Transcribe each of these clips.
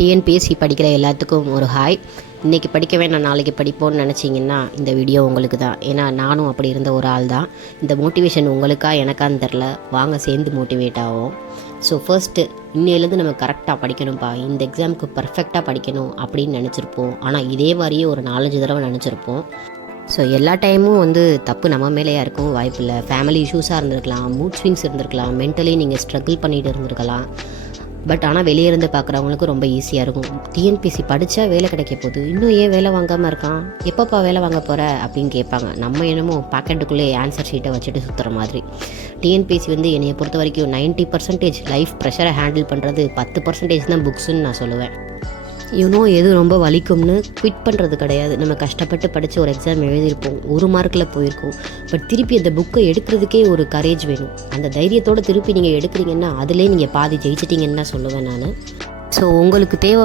TNPSC படிக்கிற எல்லாத்துக்கும் ஒரு ஹாய். இன்றைக்கி படிக்கவே நான் நாளைக்கு படிப்போன்னு நினச்சிங்கன்னா இந்த வீடியோ உங்களுக்கு தான். ஏன்னா நானும் அப்படி இருந்த ஒரு ஆள் தான். இந்த மோட்டிவேஷன் உங்களுக்கா எனக்கான்னு தெரில, வாங்க சேர்ந்து மோட்டிவேட் ஆகும். ஸோ ஃபர்ஸ்ட்டு இன்னையிலேருந்து நம்ம கரெக்டாக படிக்கணும்ப்பா, இந்த எக்ஸாமுக்கு பர்ஃபெக்டாக படிக்கணும் அப்படின்னு நினச்சிருப்போம். ஆனால் இதே மாதிரியே ஒரு 4-5 தடவை நினச்சிருப்போம். ஸோ எல்லா டைமும் தப்பு நம்ம மேலேயா இருக்கும் வாய்ப்பில்லை. ஃபேமிலி இஷ்யூஸாக இருந்திருக்கலாம், மூட் ஸ்விங்ஸ் இருந்திருக்கலாம், மென்டலி நீங்கள் ஸ்ட்ரகிள் பண்ணிகிட்டு இருந்திருக்கலாம். பட் ஆனால் வெளியே இருந்து பார்க்குறவங்களுக்கு ரொம்ப ஈஸியாக இருக்கும். டிஎன்பிஎஸ்சி படித்தா வேலை கிடைக்க போகுது, இன்னும் ஏன் வேலை வாங்காமல் இருக்கான், எப்பப்பா வேலை வாங்க போகிற அப்படின்னு கேட்பாங்க. நம்ம என்னமோ பாக்கெட்டுக்குள்ளே ஆன்சர் ஷீட்டை வச்சுட்டு சுற்றுற மாதிரி. டிஎன்பிஎஸ்சி என்னையை பொறுத்த வரைக்கும் 90% லைஃப் ப்ரெஷரை ஹேண்டில் பண்ணுறது, 10% தான் புக்ஸுன்னு நான் சொல்லுவேன். எது ரொம்ப வலிக்கும்னு குவிட் பண்ணுறது கிடையாது. நம்ம கஷ்டப்பட்டு படித்து ஒரு எக்ஸாம் எழுதியிருப்போம், 1 மார்க்கில் போயிருக்கோம். பட் திருப்பி அந்த புக்கை எடுக்கிறதுக்கே ஒரு கரேஜ் வேணும். அந்த தைரியத்தோடு திருப்பி நீங்கள் எடுக்கிறீங்கன்னா அதிலே நீங்கள் பாதி ஜெயிச்சிட்டிங்கன்னு தான் சொல்லுவேன் நான். ஸோ உங்களுக்கு தேவை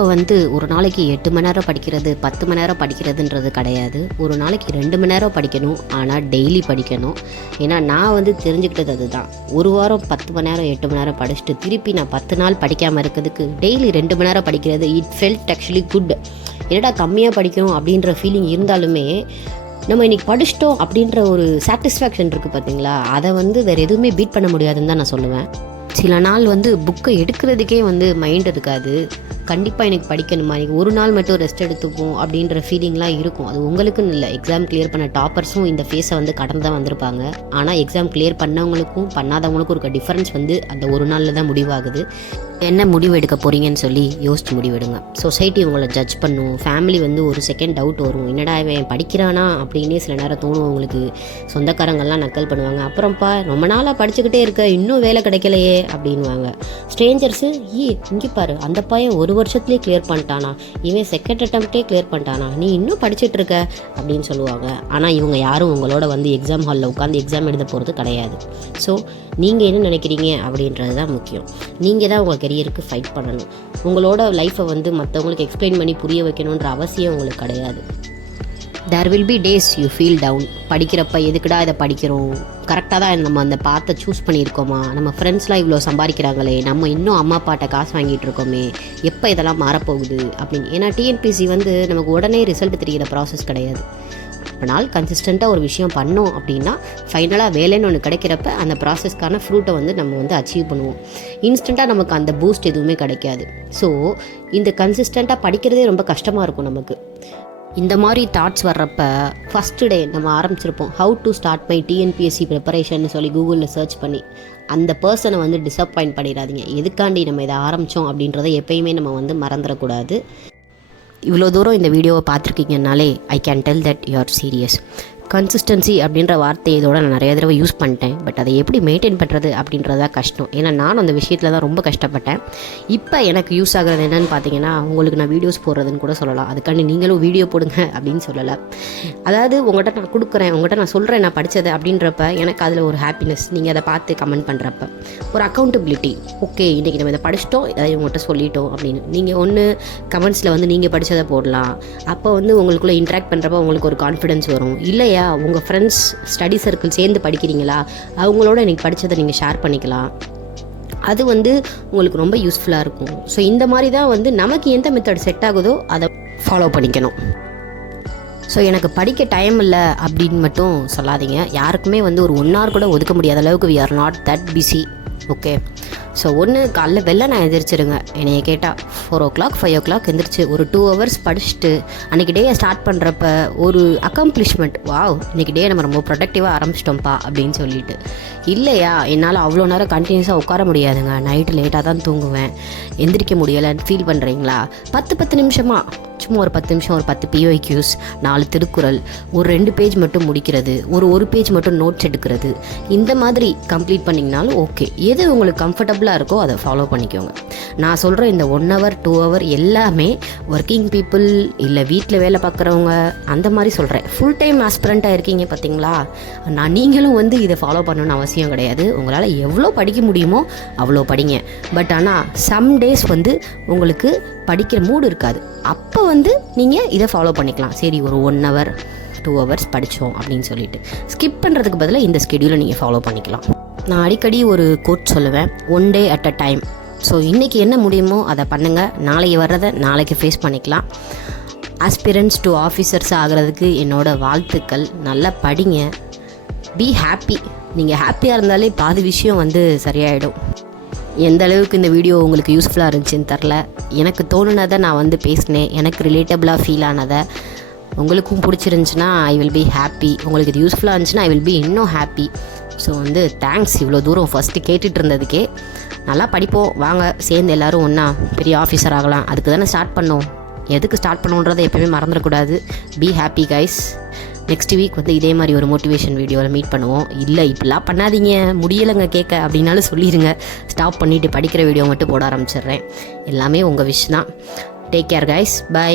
ஒரு நாளைக்கு 8 மணி நேரம் படிக்கிறது, 10 மணி நேரம் படிக்கிறதுன்றது கிடையாது. ஒரு நாளைக்கு 2 மணி நேரம் படிக்கணும், ஆனால் டெய்லி படிக்கணும். ஏன்னா நான் தெரிஞ்சுக்கிட்டது அதுதான். ஒரு வாரம் 10 மணி நேரம் 8 மணி நேரம் படிச்சுட்டு திருப்பி நான் 10 நாள் படிக்காமல் இருக்கிறதுக்கு டெய்லி 2 மணி நேரம் படிக்கிறது, இட் ஃபெல்ட் ஆக்சுவலி குட். என்னடா கம்மியாக படிக்கணும் அப்படின்ற ஃபீலிங் இருந்தாலுமே நம்ம இன்றைக்கி படிச்சிட்டோம் அப்படின்ற ஒரு சாட்டிஸ்ஃபேக்ஷன் இருக்குது பார்த்தீங்களா, அதை வேறு எதுவுமே பீட் பண்ண முடியாதுன்னு தான் நான் சொல்லுவேன். சில நாள் புக்கை எடுக்கிறதுக்கே மைண்ட் இருக்காது. கண்டிப்பாக எனக்கு படிக்கணுமா, இன்றைக்கி ஒரு நாள் மட்டும் ரெஸ்ட் எடுத்துப்போம் அப்படின்ற ஃபீலிங்லாம் இருக்கும். அது உங்களுக்குன்னு இல்லை, எக்ஸாம் கிளியர் பண்ண டாப்பர்ஸும் இந்த ஃபேஸை கடந்து தான் வந்திருப்பாங்க. ஆனால் எக்ஸாம் கிளியர் பண்ணவங்களுக்கும் பண்ணாதவங்களுக்கும் இருக்க டிஃப்ரென்ஸ் அந்த ஒரு நாளில் தான் முடிவாகுது. என்ன முடிவு எடுக்க போகிறீங்கன்னு சொல்லி யோசிச்சு முடிவெடுங்க. சொசைட்டி உங்களை ஜட்ஜ் பண்ணும், ஃபேமிலி ஒரு செகண்ட் டவுட் வரும், என்னடா இவன் படிக்கிறானா அப்படின்னே சில நேரம் தோணும் உங்களுக்கு. சொந்தக்காரங்கள்லாம் நக்கல் பண்ணுவாங்க, அப்புறம்ப்பா ரொம்ப நாளாக படிச்சுக்கிட்டே இருக்க, இன்னும் வேலை கிடைக்கலையே அப்படின்வாங்க. ஸ்ட்ரேஞ்சர்ஸு இங்கே பாரு, அந்த பையன் 1 வருஷத்துலேயே கிளியர் பண்ணிட்டானா, இவன் செகண்ட் அட்டம்ப்டே கிளியர் பண்ணிட்டானா, நீ இன்னும் படிச்சுட்டு இருக்க அப்படின்னு சொல்லுவாங்க. ஆனால் இவங்க யாரும் உங்களோட எக்ஸாம் ஹாலில் உட்காந்து எக்ஸாம் எழுத போகிறது கிடையாது. ஸோ நீங்கள் என்ன நினைக்கிறீங்க அப்படின்றது தான் முக்கியம். நீங்கள் தான் உங்கள் கெரியருக்கு ஃபைட் பண்ணணும். உங்களோட லைஃப்பை மற்றவங்களுக்கு எக்ஸ்பிளைன் பண்ணி புரிய வைக்கணுன்ற அவசியம் உங்களுக்கு கிடையாது. There will be days you feel down. படிக்கிறப்ப எதுக்குடா இதை படிக்கிறோம், கரெக்டாக தான் நம்ம அந்த பாத்தை சூஸ் பண்ணியிருக்கோமா, நம்ம ஃப்ரெண்ட்ஸ்லாம் இவ்வளோ சம்பாதிக்கிறாங்களே, நம்ம இன்னும் அம்மா அப்பாட்ட காசு வாங்கிட்டு இருக்கோமே, எப்போ இதெல்லாம் மாறப்போகுது அப்படின்னு. ஏன்னா டிஎன்பிஎஸ்சி நமக்கு உடனே ரிசல்ட் தெரிகிற ப்ராசஸ் கிடையாது. ஆனால் கன்சிஸ்டண்ட்டாக ஒரு விஷயம் பண்ணோம் அப்படின்னா ஃபைனலாக வேலைன்னு ஒன்று கிடைக்கிறப்ப அந்த ப்ராசஸ்க்கான ஃப்ரூட்டை நம்ம அச்சீவ் பண்ணுவோம். இன்ஸ்டண்ட்டாக நமக்கு அந்த பூஸ்ட் எதுவுமே கிடைக்காது. ஸோ இந்த கன்சிஸ்டண்ட்டாக படிக்கிறதே ரொம்ப கஷ்டமாக இருக்கும் நமக்கு. இந்த மாதிரி தாட்ஸ் வர்றப்ப ஃபஸ்ட்டு டே நம்ம ஆரம்பிச்சிருப்போம், how to start my TNPSC preparation சொல்லி கூகுளில் சர்ச் பண்ணி. அந்த பர்சனை டிசப்பாயிண்ட் பண்ணிடாதீங்க. எதுக்காண்டி நம்ம இதை ஆரம்பித்தோம் அப்படின்றத எப்பயுமே நம்ம மறந்துடக்கூடாது. இவ்வளோ தூரம் இந்த வீடியோவை பார்த்துருக்கீங்கனாலே I can tell that you are serious. Consistency அப்படின்ற வார்த்தையை இதோட நான் நிறைய தடவை யூஸ் பண்ணிட்டேன். பட் அதை எப்படி மெயின்டைன் பண்ணுறது அப்படின்றதா கஷ்டம். ஏன்னா நானும் அந்த விஷயத்தில் தான் ரொம்ப கஷ்டப்பட்டேன். இப்போ எனக்கு யூஸ் ஆகிறது என்னென்னு பார்த்தீங்கன்னா, உங்களுக்கு நான் வீடியோஸ் போடுறதுன்னு கூட சொல்லலாம். அதுக்காண்டி நீங்களும் வீடியோ போடுங்க அப்படின்னு சொல்லலை. அதாவது உங்கள்கிட்ட நான் கொடுக்குறேன், உங்கள்கிட்ட நான் சொல்கிறேன் நான் படித்தது அப்படின்றப்ப எனக்கு அதில் ஒரு ஹாப்பினஸ். நீங்கள் அதை பார்த்து கமெண்ட் பண்ணுறப்ப ஒரு அக்கௌண்டபிலிட்டி. ஓகே, இன்றைக்கி நம்ம இதை படிச்சிட்டோம், அதை உங்கள்கிட்ட சொல்லிட்டோம் அப்படின்னு. நீங்கள் ஒன்று கமெண்ட்ஸில் நீங்கள் படித்ததை போடலாம். அப்போ உங்களுக்குள்ளே இன்ட்ராக்ட் பண்ணுறப்ப உங்களுக்கு ஒரு கான்ஃபிடென்ஸ் வரும். இல்லை உங்கள் ஃப்ரெண்ட்ஸ் ஸ்டடி சர்க்கிள் சேர்ந்து படிக்கிறீங்களா, அவங்களோட இன்றைக்கி படித்ததை நீங்கள் ஷேர் பண்ணிக்கலாம். அது உங்களுக்கு ரொம்ப யூஸ்ஃபுல்லாக இருக்கும். ஸோ இந்த மாதிரி தான் நமக்கு எந்த மெத்தட் செட் ஆகுதோ அதை ஃபாலோ பண்ணிக்கணும். ஸோ எனக்கு படிக்க டைம் இல்லை அப்படின்னு மட்டும் சொல்லாதீங்க. யாருக்குமே ஒரு 1 hour கூட ஒதுக்க முடியாத அளவுக்கு we are not that busy. Okay, so காலைல வெளில நான் எந்திரிச்சிருங்க. என்னைய கேட்டால் 4 o'clock 5 o'clock எந்திரிச்சு ஒரு 2 hours படிச்சுட்டு அன்றைக்கி டேயை ஸ்டார்ட் பண்ணுறப்ப ஒரு அக்கம்ப்ளிஷ்மெண்ட், வாவ் இன்றைக்கி டே நம்ம ரொம்ப ப்ரொடக்டிவாக ஆரம்பிச்சிட்டோம்ப்பா அப்படின்னு சொல்லிட்டு. இல்லையா, என்னால் அவ்வளோ நேரம் கண்டினியூஸாக உட்கார முடியாதுங்க, நைட்டு லேட்டாக தான் தூங்குவேன், எந்திரிக்க முடியலைன்னு ஃபீல் பண்ணுறீங்களா, 10 நிமிஷமாக சும்மா ஒரு 10 நிமிஷம், ஒரு 10 POQs, 4 திருக்குறள், ஒரு 2 பேஜ் மட்டும் முடிக்கிறது, ஒரு பேஜ் மட்டும் நோட்ஸ் எடுக்கிறது, இந்த மாதிரி கம்ப்ளீட் பண்ணிங்கனாலும் ஓகே. எது உங்களுக்கு கம்ஃபர்டபுளாக இருக்கோ அதை ஃபாலோ பண்ணிக்கோங்க. நான் சொல்கிற இந்த 1 hour 2 hour எல்லாமே ஒர்க்கிங் பீப்புள் இல்லை வீட்டில் வேலை பார்க்குறவங்க அந்த மாதிரி சொல்கிறேன். ஃபுல் டைம் ஆஸ்பிரண்ட்டாக இருக்கீங்க பார்த்தீங்களா, நீங்களும் இதை ஃபாலோ பண்ணணும்னு அவசியம் கிடையாது. உங்களால் எவ்வளோ படிக்க முடியுமோ அவ்வளோ படிங்க. பட் ஆனால் சம் டேஸ் உங்களுக்கு படிக்கிற மூடு இருக்காது. அப்போ நீங்கள் இதை ஃபாலோ பண்ணிக்கலாம். சரி, ஒரு 1 hour 2 hours படித்தோம் அப்படின்னு சொல்லிட்டு ஸ்கிப் பண்ணுறதுக்கு பதிலாக இந்த ஸ்கெடியூலை நீங்கள் ஃபாலோ பண்ணிக்கலாம். நான் அடிக்கடி ஒரு கோட் சொல்லுவேன், 1 day at a time. So இன்றைக்கி என்ன முடியுமோ அதை பண்ணுங்கள். நாளைக்கு வர்றதை நாளைக்கு ஃபேஸ் பண்ணிக்கலாம். ஆஸ்பிரன்ஸ் டு ஆஃபீஸர்ஸ் ஆகிறதுக்கு என்னோடய வாழ்த்துக்கள். நல்லா படிங்க, பி ஹாப்பி. நீங்கள் ஹாப்பியாக இருந்தாலே பாதி விஷயம் சரியாயிடும். எந்த அளவுக்கு இந்த வீடியோ உங்களுக்கு யூஸ்ஃபுல்லாக இருந்துச்சுன்னு தெரில. எனக்கு தோணுனதை நான் பேசினேன். எனக்கு ரிலேட்டபிளாக ஃபீல் ஆனதை உங்களுக்கும் பிடிச்சிருந்துச்சுன்னா ஐ வில் பி ஹாப்பி. உங்களுக்கு இது யூஸ்ஃபுல்லாக இருந்துச்சுன்னா ஐ வில் பி இன்னும் ஹாப்பி. ஸோ தேங்க்ஸ் இவ்வளோ தூரம் ஃபஸ்ட்டு கேட்டுட்டு இருந்ததுக்கே. நல்லா படிப்போம், வாங்க சேர்ந்து எல்லோரும் ஒன்றா பெரிய ஆஃபீஸர் ஆகலாம். அதுக்கு தானே ஸ்டார்ட் பண்ணோம். எதுக்கு ஸ்டார்ட் பண்ணோன்றதை எப்போயுமே மறந்துடக்கூடாது. Be happy guys. Next week இதே மாதிரி ஒரு மோட்டிவேஷன் வீடியோவில் மீட் பண்ணுவோம். இல்லை இப்படிலாம் பண்ணாதீங்க, முடியலைங்க கேட்க அப்படின்னாலும் சொல்லிடுங்க. ஸ்டாப் பண்ணிவிட்டு படிக்கிற வீடியோ மட்டும் போட ஆரம்பிச்சிடுறேன். எல்லாமே உங்கள் விஷ் தான். Take care guys, by.